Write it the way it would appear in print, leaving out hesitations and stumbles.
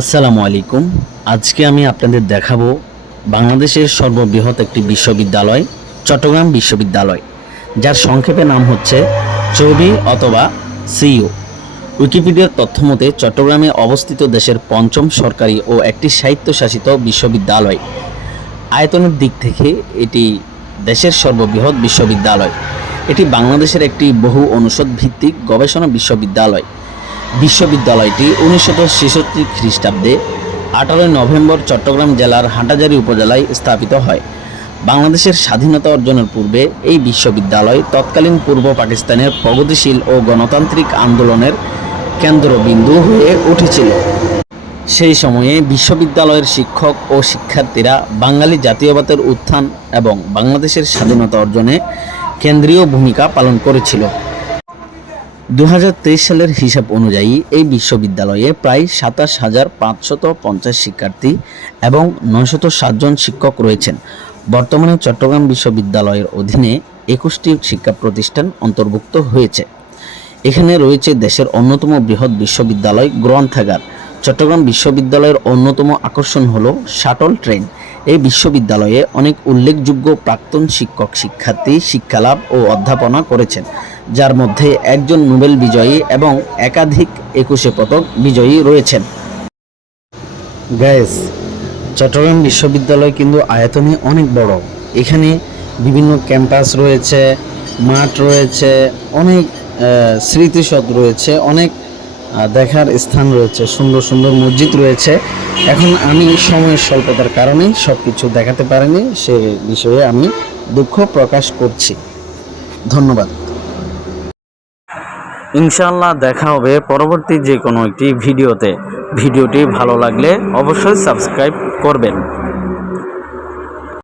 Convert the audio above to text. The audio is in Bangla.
আসসালামু আলাইকুম। আজকে আমি আপনাদের দেখাবো বাংলাদেশের সর্ববৃহৎ একটি বিশ্ববিদ্যালয়, চট্টগ্রাম বিশ্ববিদ্যালয়, যার সংক্ষেপে নাম হচ্ছে চবি অথবা সিইউ। উইকিপিডিয়ার তথ্য মতে চট্টগ্রামে অবস্থিত দেশের পঞ্চম সরকারি ও একটি স্বায়ত্তশাসিত বিশ্ববিদ্যালয়। আয়তনের দিক থেকে এটি দেশের সর্ববৃহৎ বিশ্ববিদ্যালয়। এটি বাংলাদেশের একটি বহু অনুষদ ভিত্তিক গবেষণা বিশ্ববিদ্যালয়। বিশ্ববিদ্যালয়টি 1966 খ্রিস্টাব্দে 18 নভেম্বর চট্টগ্রাম জেলার হাটহাজারী উপজেলায় স্থাপিত হয়। বাংলাদেশের স্বাধীনতা অর্জনের পূর্বে এই বিশ্ববিদ্যালয় তৎকালীন পূর্ব পাকিস্তানের প্রগতিশীল ও গণতান্ত্রিক আন্দোলনের কেন্দ্রবিন্দু হয়ে উঠেছিল। সেই সময়ে বিশ্ববিদ্যালয়ের শিক্ষক ও শিক্ষার্থীরা বাঙালি জাতীয়তাবাদের উত্থান এবং বাংলাদেশের স্বাধীনতা অর্জনে কেন্দ্রীয় ভূমিকা পালন করেছিল। 2023 সালের হিসাব অনুযায়ী এই বিশ্ববিদ্যালয়ে প্রায় 27,550 শিক্ষার্থী এবং 907 জন শিক্ষক রয়েছেন। বর্তমানে চট্টগ্রাম বিশ্ববিদ্যালয়ের অধীনে 21টি শিক্ষা প্রতিষ্ঠান অন্তর্ভুক্ত হয়েছে। এখানে রয়েছে দেশের অন্যতম বৃহৎ বিশ্ববিদ্যালয় গ্রন্থাগার। চট্টগ্রাম বিশ্ববিদ্যালয়ের অন্যতম আকর্ষণ হলো শাটল ট্রেন। এই বিশ্ববিদ্যালয়ে অনেক উল্লেখযোগ্য প্রাক্তন শিক্ষক শিক্ষার্থী শিক্ষালাভ ও অধ্যাপনা করেছেন, যার মধ্যে একজন নোবেল বিজয়ী এবং একাধিক 21 পদক বিজয়ী রয়েছেন। গাইস, চট্টগ্রাম বিশ্ববিদ্যালয় কিন্তু আয়তনে অনেক বড়। এখানে বিভিন্ন ক্যাম্পাস রয়েছে, মাঠ রয়েছে, অনেক স্মৃতিসৌধ রয়েছে, অনেক দেখার স্থান রয়েছে, সুন্দর সুন্দর মসজিদ রয়েছে। এখন আমি সময়ের স্বল্পতার কারণে সব কিছু দেখাতে পারিনি, সে বিষয়ে আমি দুঃখ প্রকাশ করছি। ধন্যবাদ। ইনশাআল্লাহ দেখা হবে পরবর্তী যে কোনো একটি ভিডিওতে। ভিডিওটি ভালো লাগলে অবশ্যই সাবস্ক্রাইব করবেন।